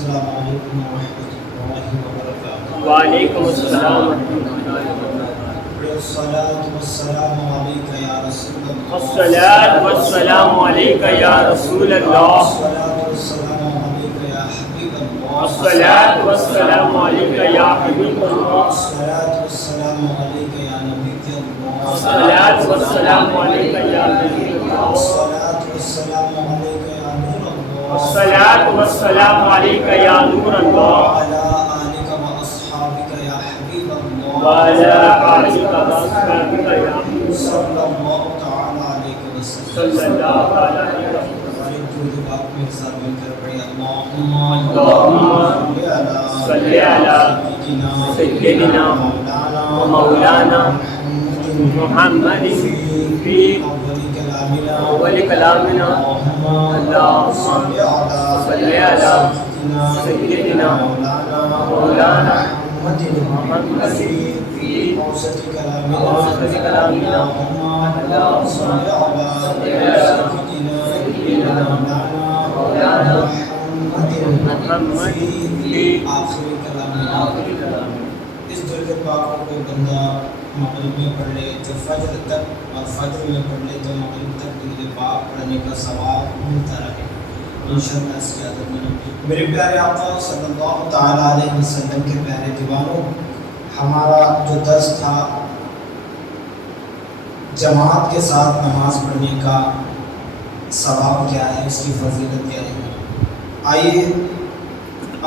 السلام علیکم ورحمۃ اللہ وبرکاتہ۔ وعلیکم السلام ورحمۃ اللہ وبرکاتہ۔ الصلاۃ والسلام علیک یا رسول اللہ، الصلاۃ والسلام علیک یا رسول اللہ، الصلاۃ والسلام علیک یا حبیب اللہ، الصلاۃ والسلام علیک یا حبیب اللہ، الصلاۃ والسلام علیک یا نبی اللہ، الصلاۃ والسلام علیک یا نبی اللہ، الصلاۃ والسلام علیک یا نور اللہ، الصلاۃ والسلام علیک یا نور اللہ، وعلی آلک واصحابک یا حبیب اللہ، وعلی آلک واصحابک یا حبیب صلی اللہ تعالی علیہ وسلم۔ صلی اللہ علیہ وسلم۔ ہماری درود پاک میں ساتھ مل کر پڑھیں اللہم صلی علی سیدنا و مولانا محمد فی اول کلامنا، اللہم صلی علی سیدنا و مولانا محمد فی اوسط کلامنا، اللہم صلی علی سیدنا و مولانا محمد فی آخری کلامنا۔ اس درود پاک کو کوئی بندہ مغرب میں پڑھ لے تو فجر تک، اور فجر میں پڑھ لے تو مغرب تک درود پاک پڑھنے کا ثواب ملتا رہے انشاءاللہ۔ اس کی عادت میں میرے پیارے آقا صلی اللہ تعالی علیہ وسلم کے پیارے دیوانوں، ہمارا جو درس تھا جماعت کے ساتھ نماز پڑھنے کا ثواب کیا ہے، اس کی فضیلت کیا ہے، آئیے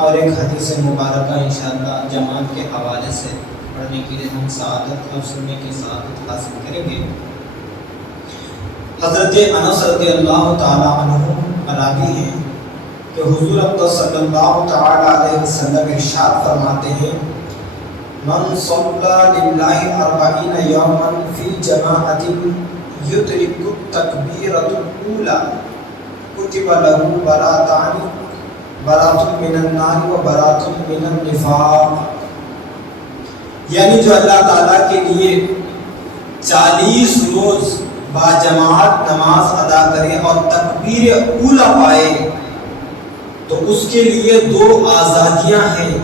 اور ایک حدیث مبارکہ انشاءاللہ جماعت کے حوالے سے پڑھنے کے لیے ہم سعادت اور سننے کی سعادت حاصل کریں گے۔ حضرت انس رضی اللہ تعالی عنہ راوی ہیں کہ حضور اقدس صلی اللہ تعالی علیہ وسلم ارشاد فرماتے ہیں، من صلی للہ 40 یوما فی جماعت یدرک التکبیرۃ الاولی کتب له برات من النار و برات من النفاق۔ یعنی جو اللہ تعالیٰ کے لیے 40 روز با جماعت نماز ادا کرے اور تکبیر اولی پائے تو اس کے لیے 2 آزادیاں ہیں،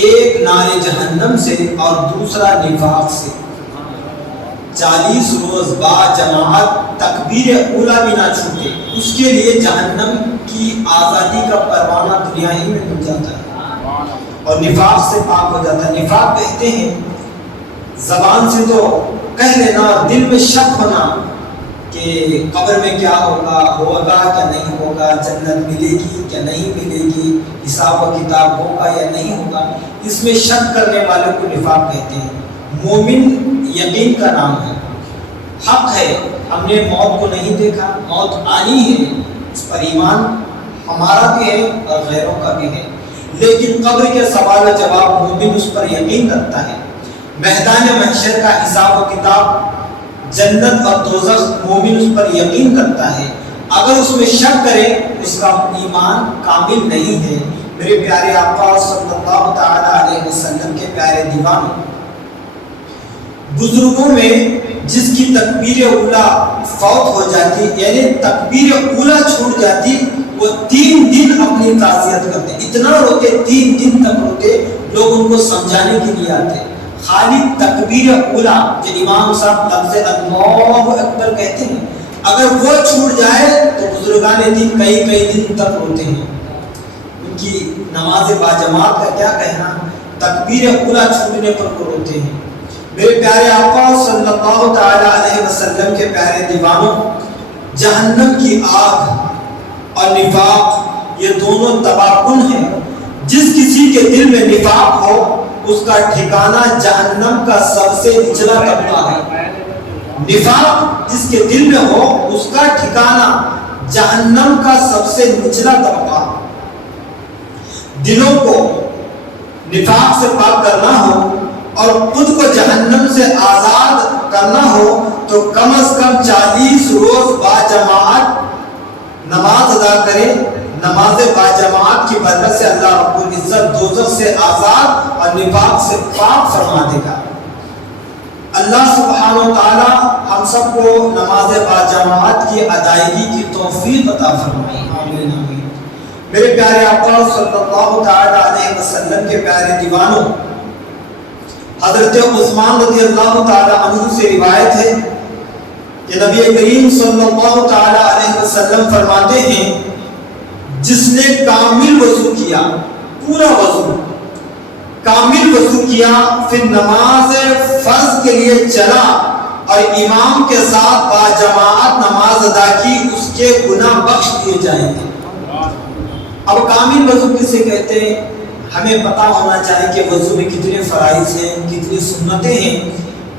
ایک نار جہنم سے اور دوسرا نفاق سے۔ 40 روز با جماعت تکبیر اولی بھی نہ چھوٹے، اس کے لیے جہنم کی آزادی کا پروانہ دنیا ہی میں مل جاتا ہے اور نفاق سے پاک ہو جاتا ہے۔ نفاق کہتے ہیں زبان سے تو کہہ لینا اور دل میں شک ہونا کہ قبر میں کیا ہوگا کیا نہیں ہوگا، جنت ملے گی کیا نہیں ملے گی، حساب و کتاب ہوگا یا نہیں ہوگا، اس میں شک کرنے والے کو نفاق کہتے ہیں۔ مومن یقین کا نام ہے، حق ہے، ہم نے موت کو نہیں دیکھا، موت آنی ہے، اس پر ایمان ہمارا بھی ہے اور غیروں کا بھی ہے، لیکن قبر کے سوال و جواب مومن اس پر یقین رکھتا ہے۔ میدان محشر کا حساب و کتاب، جنت اور دوزخ، مومن اس پر یقین کرتا ہے۔ اگر اس میں شک کرے اس کا ایمان کامل نہیں ہے۔ میرے پیارے آقا صلی اللہ تعالی علیہ وسلم کے پیارے دیوانوں، بزرگوں میں جس کی تکبیر اولی فوت ہو جاتی، یعنی تکبیر اولی چھوٹ جاتی، وہ 3 دن اپنی تعزیت کرتے، اتنا روتے، 3 دن تک روتے، لوگ ان کو سمجھانے کے لیے آتے۔ خالی تکبیر اولی جو امام صاحب لفظ اللہ اکبر کہتے ہیں، اگر وہ چھوٹ جائے تو بزرگان دین کئی دن تک روتے ہیں۔ ان کی نماز باجماعت کا کیا کہنا، تکبیر اولی چھوٹنے پر وہ روتے ہیں۔ میرے پیارے آقا صلی اللہ تعالی علیہ وسلم کے پیارے دیوانوں، جہنم کی آگ اور نفاق یہ دونوں تباہ کن ہیں۔ جس کسی کے دل میں نفاق ہو اس کا ٹھکانہ جہنم کا سب سے نچلا طبقہ ہے۔ نفاق جس کے دل میں ہو اس کا ٹھکانہ جہنم کا سب سے نچلا طبقہ۔ دلوں کو نفاق سے پاک کرنا ہو اور خود کو جہنم سے آزاد کرنا ہو تو کم از کم 40 روز با جماعت نماز ادا کرے۔ نماز با جماعت کی برکت سے اللہ رب العزت دوزخ سے آزاد اور نفاق سے پاک فرما دے گا۔ اللہ سبحانہ و تعالی ہم سب کو نماز با جماعت کی ادائیگی کی توفیق عطا فرمائے، آمین آمین۔ میرے پیارے آقا صلی اللہ تعالی علیہ وسلم کے پیارے دیوانوں، حضرت عثمان رضی اللہ تعالی عنہ سے روایت ہے کہ نبی کریم صلی اللہ تعالی علیہ وسلم فرماتے ہیں جس نے کامل وضو کیا، پورا وضو کامل وضو کیا، پھر نماز فرض کے لیے چلا اور امام کے ساتھ باجماعت نماز ادا کی، اس کے گناہ بخش دیے جائیں گے۔ اب کامل وضو کسے کہتے ہیں؟ ہمیں پتہ ہونا چاہیے کہ وضو میں کتنے فرائض ہیں، کتنی سنتیں ہیں،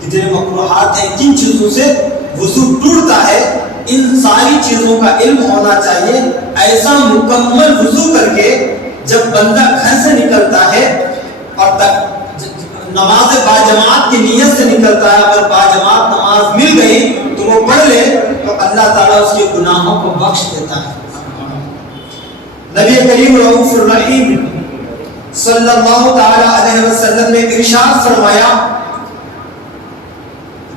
کتنے مکروہات ہیں، کن چیزوں سے وضو ٹوٹتا ہے، ان ساری چیزوں کا علم ہونا چاہیے۔ ایسا مکمل وضو کر کے جب بندہ گھر سے نکلتا ہے اور نماز باجماعت کی نیت سے نکلتا ہے، اگر باجماعت نماز مل گئی تو وہ پڑھ لے تو اللہ تعالیٰ اس کے گناہوں کو بخش دیتا ہے۔ نبی کریم رؤوف الرحیم صلی اللہ تعالی علیہ وسلم نے ارشاد فرمایا،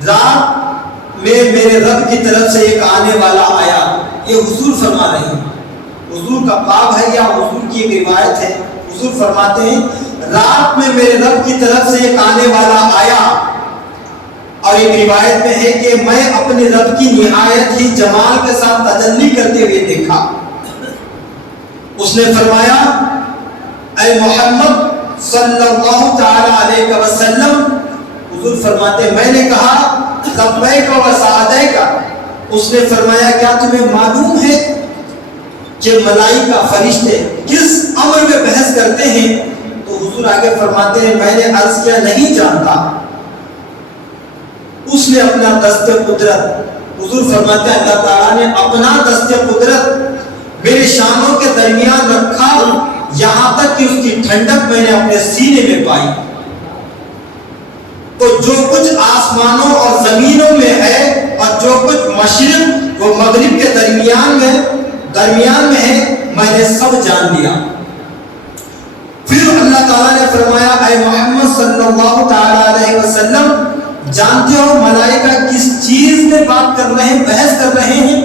رات میں میرے رب کی طرف سے ایک آنے والا آیا۔ یہ حضور فرما رہے ہیں، حضور کا باب ہے یا حضور کی ایک روایت ہے۔ حضور فرماتے ہیں رات میں میرے رب کی طرف سے ایک آنے والا آیا، اور ایک روایت میں ہے کہ میں اپنے رب کی نہایت ہی جمال کے ساتھ تجلی کرتے ہوئے دیکھا۔ اس نے فرمایا، اے محمد صلی اللہ تعالی علیہ وسلم، حضور فرماتے میں نے کہا لبیک و سعدیک۔ اس نے فرمایا کیا تمہیں معلوم ہے کہ ملائکہ فرشتے کس امر میں بحث کرتے ہیں؟ تو حضور آگے فرماتے ہیں میں نے عرض کیا نہیں جانتا۔ اس نے اپنا دست قدرت، حضور فرماتے ہیں اللہ تعالیٰ نے اپنا دست قدرت میرے شانوں کے درمیان رکھا، یہاں تک کہ اس کی ٹھنڈک میں نے اپنے سینے میں پائی۔ تو جو کچھ آسمانوں اور زمینوں میں ہے اور جو کچھ مشرق و مغرب کے درمیان میں ہے، میں نے سب جان لیا۔ پھر اللہ تعالیٰ نے فرمایا اے محمد صلی اللہ تعالی علیہ وسلم، جانتے ہو ملائکہ کس چیز میں بات کر رہے ہیں، بحث کر رہے ہیں؟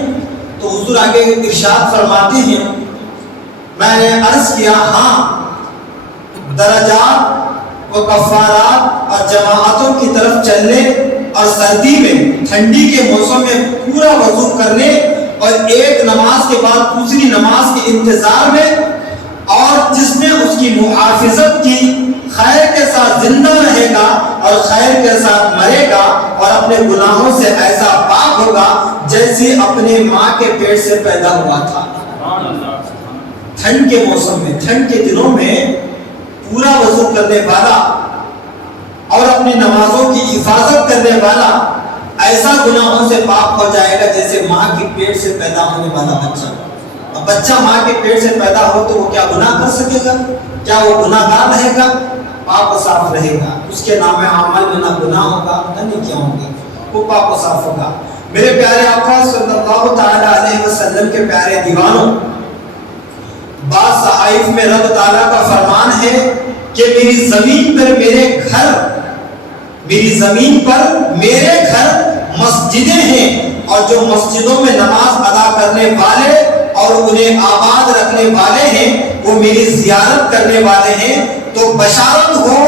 تو حضور آگے ارشاد فرماتے ہیں میں نے عرض کیا ہاں، درجات و کفارات اور جماعتوں کی طرف چلنے، اور سردی میں ٹھنڈی کے موسم میں پورا وضو کرنے، اور ایک نماز کے بعد دوسری نماز کے انتظار میں، اور جس نے اس کی محافظت کی خیر کے ساتھ زندہ رہے گا اور خیر کے ساتھ مرے گا اور اپنے گناہوں سے ایسا پاک ہوگا جیسے اپنے ماں کے پیٹ سے پیدا ہوا تھا۔ ٹھنڈ کے موسم میں، ٹھنڈ کے دنوں میں پورا وضو کرنے والا اور اپنی نمازوں کی حفاظت کرنے والا ایسا گناہوں سے پاک ہو جائے گا جیسے ماں کے پیٹ سے پیدا ہونے والا بچہ۔ اب بچہ ماں کے پیٹ سے پیدا ہو تو وہ کیا گناہ کر سکے گا؟ کیا وہ گناہ گار رہے گا؟ پاک و صاف رہے گا، اس کے نام اعمال میں نہ گناہ ہوگا نہ نیکیاں ہوں گی، وہ پاک و صاف ہوگا۔ میرے پیارے آقا صلی اللہ تعالی علیہ وسلم کے پیارے دیوانوں، بعض صحائف میں رب تعالیٰ کا فرمان ہے کہ میری زمین پر میرے گھر مسجدیں ہیں، اور جو مسجدوں میں نماز ادا کرنے والے اور انہیں آباد رکھنے والے ہیں وہ میری زیارت کرنے والے ہیں۔ تو بشارت ہو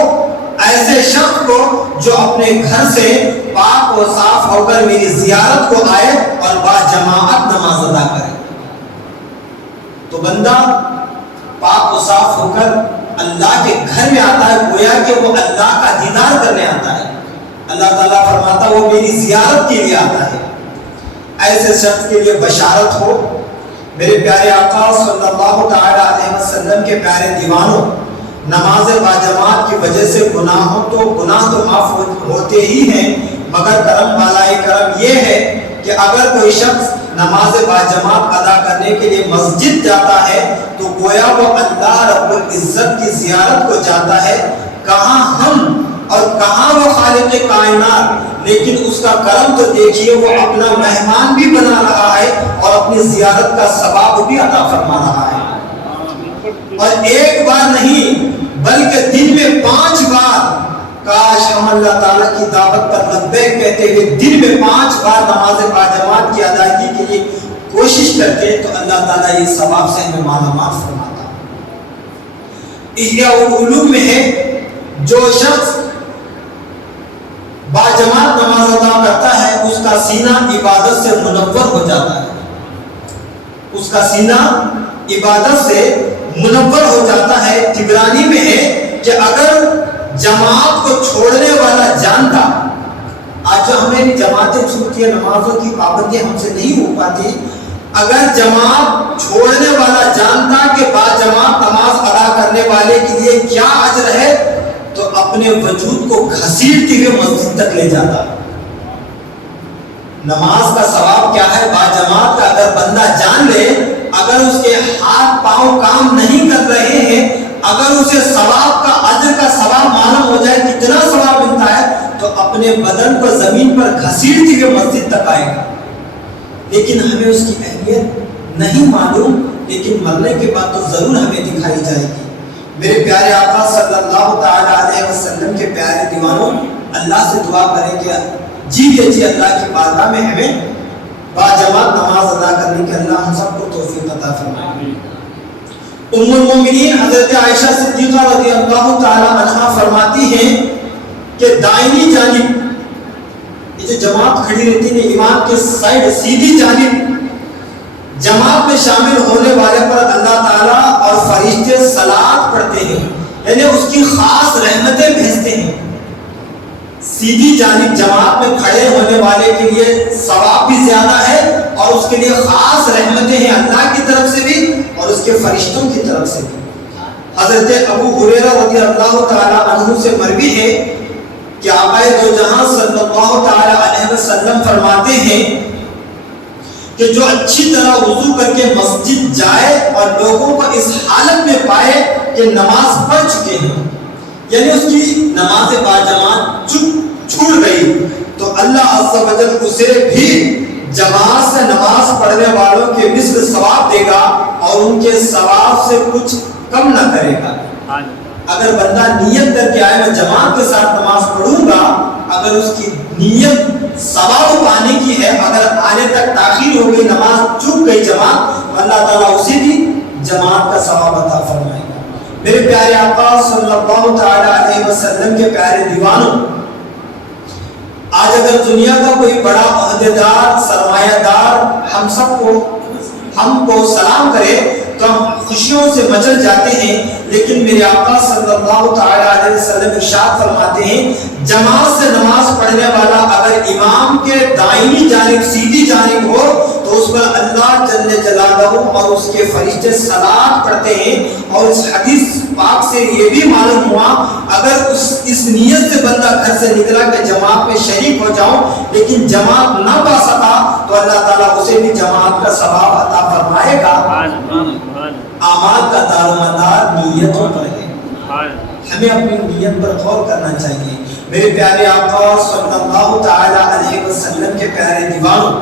ایسے شخص کو جو اپنے گھر سے پاک و صاف ہو کر میری زیارت کو آئے اور باجماعت نماز ادا کرے۔ تو بندہ پاک و صاف ہو کر اللہ کے گھر میں آتا ہے، گویا کہ وہ اللہ کا دیدار کرنے آتا ہے۔ اللہ تعالیٰ فرماتا ہے وہ میری زیارت کے لیے آتا ہے۔ ایسے شخص کے لیے بشارت ہو۔ میرے پیارے آقا صلی اللہ تعالی علیہ وسلم کے پیارے دیوانوں، نماز باجماعت کی وجہ سے گناہ تو معاف ہوتے ہی ہیں، مگر کرم بالائے کرم یہ ہے کہ اگر کوئی شخص نماز باجماعت ادا کرنے کے لیے مسجد جاتا ہے تو گویا وہ اللہ رب العزت کی زیارت کو جاتا ہے۔ کہاں ہم اور کہاں وہ خالق کائنات، لیکن اس کا کرم تو دیکھیے، وہ اپنا مہمان بھی بنا رہا ہے اور اپنی زیارت کا ثواب بھی عطا فرما رہا ہے۔ اور ایک بار نہیں بلکہ دن میں 5 بار، کاش ہم اللہ تعالیٰ کی دعوت پر لبیک کہتے ہوئے دن میں 5 بار نماز باجماعت کی ادائیگی کے لیے کوشش کرتے تو اللہ تعالیٰ یہ ثواب سے ہمیں مالا مال فرماتا۔ احیاء العلوم میں ہے جو شخص باجماعت نماز ادا کرتا ہے اس کا سینہ عبادت سے منور ہو جاتا ہے، اس کا سینہ عبادت سے منور ہو جاتا ہے۔ طبرانی میں ہے کہ اگر جماعت کو چھوڑنے والا جانتا، آج جو ہمیں جماعتیں چھوٹتی ہیں، نمازوں کی پابندیاں ہم سے نہیں ہو پاتی، اگر جماعت چھوڑنے والا جانتا کہ باجماعت نماز ادا کرنے والے کے لیے کیا اجر ہے تو اپنے وجود کو گھسیٹتے ہوئے مسجد تک لے جاتا۔ نماز کا ثواب کیا ہے باجماعت کا اگر بندہ جان لے، اگر اس کے ہاتھ پاؤں کام نہیں کر رہے ہیں، اگر اسے ثواب کا اجر کا ثواب معلوم ہو جائے کتنا ثواب ملتا ہے تو اپنے بدن کو زمین پر گھسیٹتے ہوئے مسجد تک آئے گا۔ لیکن ہمیں اس کی اہمیت نہیں معلوم، لیکن مرنے کے بعد تو ضرور ہمیں دکھائی جائے گی۔ میرے پیارے آقا صلی اللہ تعالی علیہ وسلم کے پیارے دیوانوں، اللہ سے دعا کریں کہ جی اللہ کی بارگاہ میں ہمیں باجماعت نماز ادا کرنے کے اللہ ہم سب کو توفیق عطا فرمائے۔ ام المومنین حضرت عائشہ صدیقہ رضی اللہ تعالی عنہا فرماتی ہیں کہ دائنی جانب یہ جو جماعت کھڑی رہتی ہے امام کے سائیڈ سیدھی جانب جماعت میں شامل ہونے والے پر اللہ تعالیٰ اور فرشتے صلات پڑھتے ہیں، یعنی اس کی خاص رحمتیں بھیجتے ہیں۔ سیدھی جانب جماعت میں کھڑے ہونے والے کے لیے ثواب بھی زیادہ ہے اور اس کے لیے خاص رحمتیں ہیں اللہ کی طرف سے بھی اور اس کے فرشتوں کی طرف سے بھی۔ حضرت ابو ہریرہ رضی اللہ تعالی عنہ سے مروی ہے کہ آقا دو جہاں صلی اللہ تعالی علیہ وسلم فرماتے ہیں کہ جو اچھی طرح وضو کر کے مسجد جائے اور لوگوں کو اس حالت میں پائے کہ نماز پڑھ چکے ہیں، یعنی اس کی نماز باجماعت چھوٹ گئی، تو اللہ عز و جل اسے بھی جماعت سے نماز پڑھنے والوں کے مثل ثواب دے گا اور ان کے ثواب سے کچھ کم نہ کرے گا۔ اگر بندہ نیت کر کے آئے میں جماعت کے ساتھ نماز پڑھوں گا، اگر اس کی نیت ثواب پانے کی ہے، اگر آنے تک تاخیر ہو گئی، نماز چوک گئی جماعت، اللہ تعالیٰ اسے بھی جماعت کا ثواب عطا فرمائے گا۔ میرے پیارے آقا صلی اللہ تعالی علیہ وسلم کے پیارے دیوانوں، آج اگر دنیا کا کوئی بڑا عہدیدار سرمایہ دار ہم کو سلام کرے تو ہم خوشیوں سے مچل جاتے ہیں، لیکن میرے آقا صلی اللہ تعالی علیہ وسلم ارشاد فرماتے ہیں جماعت سے نماز پڑھنے والا اگر امام کے دائنی جانب سیدھی جانب ہو تو اس پر اللہ جل جلالہ اور اس کے فرشتے صلات پڑھتے ہیں۔ اور اس حدیث پاک سے یہ بھی معلوم ہوا اگر اس نیت سے بندہ گھر سے نکلا کہ جماعت میں شریک ہو جاؤں لیکن جماعت نہ پا سکا تو اللہ تعالیٰ اسے بھی جماعت کا ثواب عطا فرمائے گا۔ اعمال کا دار و مدار نیتوں پر ہے، ہمیں اپنی نیت پر غور کرنا چاہیے۔ میرے پیارے آقا صلی اللہ تعالی علیہ وسلم کے پیارے دیوانوں،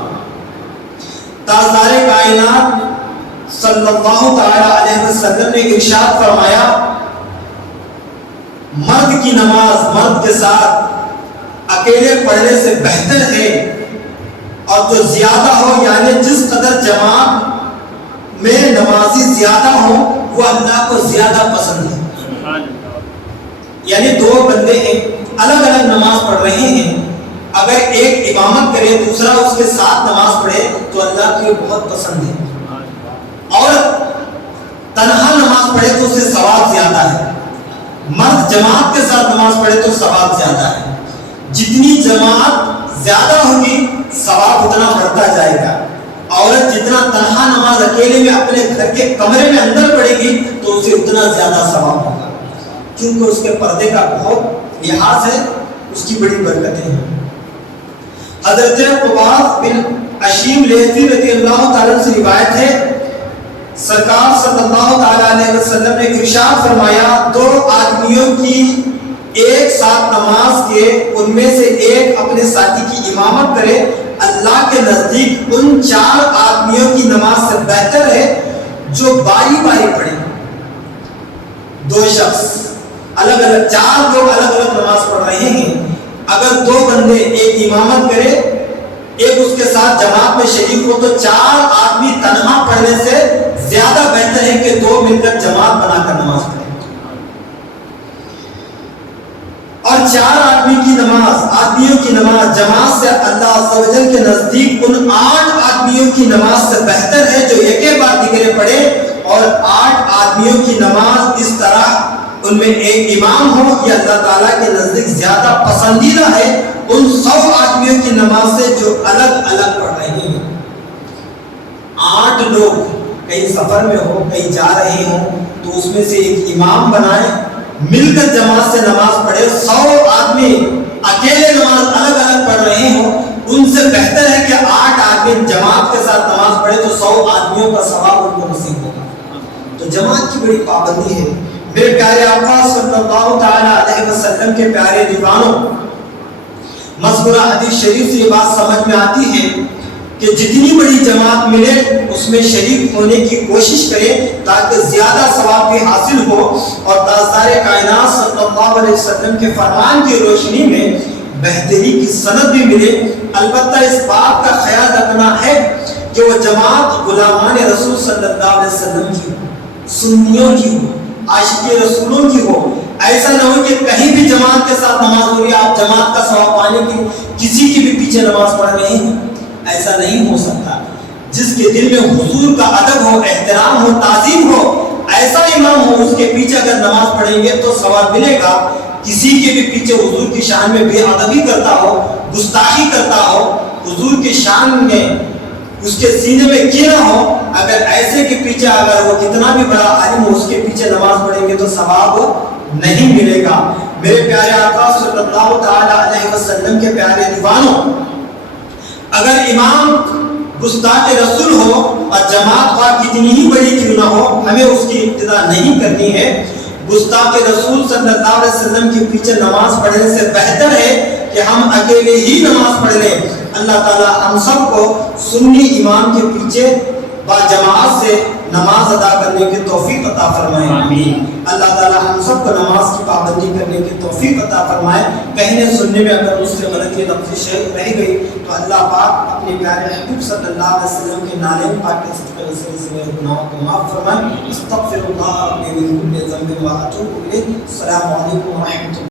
تاجدار کائنات صلی اللہ تعالی علیہ وسلم نے ارشاد فرمایا مرد کی نماز مرد کے ساتھ اکیلے پڑھنے سے بہتر ہے، اور جو زیادہ ہو یعنی جس قدر جماعت میں نمازی زیادہ ہو وہ اللہ کو زیادہ پسند ہے۔ یعنی دو بندے ہیں الگ الگ نماز پڑھ رہے ہیں، اگر ایک امامت کرے دوسرا اس کے ساتھ نماز پڑھے تو اللہ کو یہ بہت پسند ہے، اور تنہا نماز پڑھے تو اسے ثواب زیادہ ہے، مرد جماعت کے ساتھ نماز پڑھے تو ثواب زیادہ ہے۔ جتنی جماعت زیادہ ہوگی ثواب اتنا بڑھتا جائے گا، عورت جتنا تنہا نماز اکیلے میں اپنے گھر کے کمرے میں اندر پڑھے گی تو اسے اتنا زیادہ ثواب ہوگا، کیونکہ اس کے پردے کا بہت لحاظ ہے، اس کی بڑی برکتیں ہیں۔ حضرت قباس بن اشیم لیثی رضی اللہ تعالیٰ سے روایت ہے سرکار صلی اللہ تعالیٰ علیہ وسلم نے ارشاد فرمایا دو آدمیوں کی ایک ساتھ نماز کے ان میں سے ایک اپنے ساتھی کی امامت کرے، اللہ کے نزدیک ان چار آدمیوں کی نماز سے بہتر ہے جو باری باری پڑھے۔ دو شخص الگ الگ، چار لوگ الگ الگ نماز پڑھ رہے ہیں، اگر دو بندے ایک امامت کرے ایک اس کے ساتھ جماعت میں شریک ہو تو چار آدمی تنہا پڑھنے سے زیادہ بہتر ہے کہ دو مل کر جماعت بنا کر نماز پڑھیں۔ اور 4 آدمیوں کی نماز جماعت سے اللہ عز و جل کے نزدیک ان 8 آدمیوں کی نماز سے بہتر ہے جو ایک بار دیگرے پڑھے، اور 8 آدمیوں کی نماز اس طرح ان میں ایک امام ہو، یہ اللہ تعالیٰ کے نزدیک زیادہ پسندیدہ ہے ان 100 آدمیوں کی نماز سے جو الگ الگ پڑھ رہے ہیں۔ 8 لوگ کہیں سفر میں ہو، کہیں جا رہے ہوں، تو اس میں سے ایک امام بنائے، مل کر جماعت سے نماز پڑھے۔ 100 آدمی اکیلے نماز الگ الگ پڑھ رہے ہوں، ان سے بہتر ہے کہ 8 آدمی جماعت کے ساتھ نماز پڑھے تو 100 آدمیوں کا ثواب ان کو نصیب ہوگا۔ تو جماعت کی بڑی پابندی ہے۔ میرے پیارے آقا صلی اللہ تعالی علیہ وسلم کے پیارے دیوانوں، مذکورہ حدیث شریف سے یہ بات سمجھ میں آتی ہے کہ جتنی بڑی جماعت ملے اس میں شریک ہونے کی کوشش کرے تاکہ زیادہ ثواب بھی حاصل ہو، اور تاجدار کائنات صلی اللہ علیہ وسلم کے فرمان کی روشنی میں بہتری کی سند بھی ملے۔ البتہ اس بات کا خیال رکھنا ہے کہ وہ جماعت غلامان رسول صلی اللہ علیہ وسلم کی ہو، سنیوں کی ہو، عاشق رسولوں کی ہو۔ ایسا نہ ہو کہ کہیں بھی جماعت کے ساتھ نماز ہو رہی ہے، آپ جماعت کا ثواب پانے کی کسی کی بھی پیچھے نماز پڑھ رہے ہیں، ایسا نہیں ہو سکتا۔ جس کے دل میں حضور کا ادب ہو، احترام ہو، تعظیم ہو، ایسا امام ہو، اس کے پیچھے اگر نماز پڑھیں گے تو ثواب ملے گا۔ کسی کے بھی پیچھے حضور کی شان میں بے ادبی کرتا ہو، گستاخی کرتا ہو، حضور کی شان میں اس کے سینے میں کینہ ہو، اگر ایسے کے پیچھے اگر وہ کتنا بھی بڑا عالم ہو اس کے پیچھے نماز پڑھیں گے تو ثواب نہیں ملے گا۔ میرے پیارے آقا صلی اللہ تعالی علیہ وسلم کے پیارے دیوانوں، اگر امام گستاخ رسول ہو اور جماعت خواہ کتنی ہی بڑی کیوں نہ ہو، ہمیں اس کی ابتدا نہیں کرنی ہے۔ گستاخ رسول صلی اللہ علیہ وسلم کے پیچھے نماز پڑھنے سے بہتر ہے کہ ہم اکیلے ہی نماز پڑھ لیں۔ اللہ تعالیٰ ہم سب کو سنی امام کے پیچھے با جماعت سے نماز ادا کرنے کی توفیق عطا فرمائے۔ آمین۔ اللہ تعالیٰ ہم سب کو نماز کی پابندی کرنے کی توفیق عطا فرمائے۔ کہنے سننے میں اگر اس سے غلطی لفظ رہ گئی تو اللہ پاک اپنے پیارے حبیب صلی اللہ علیہ وسلم کے نالے پاک کے صدقے سے میرے گناہوں کو معاف فرمائے۔ استغفر اللہ ربی من کل ذنب و اتوب الیہ۔ السلام علیکم و رحمۃ اللہ۔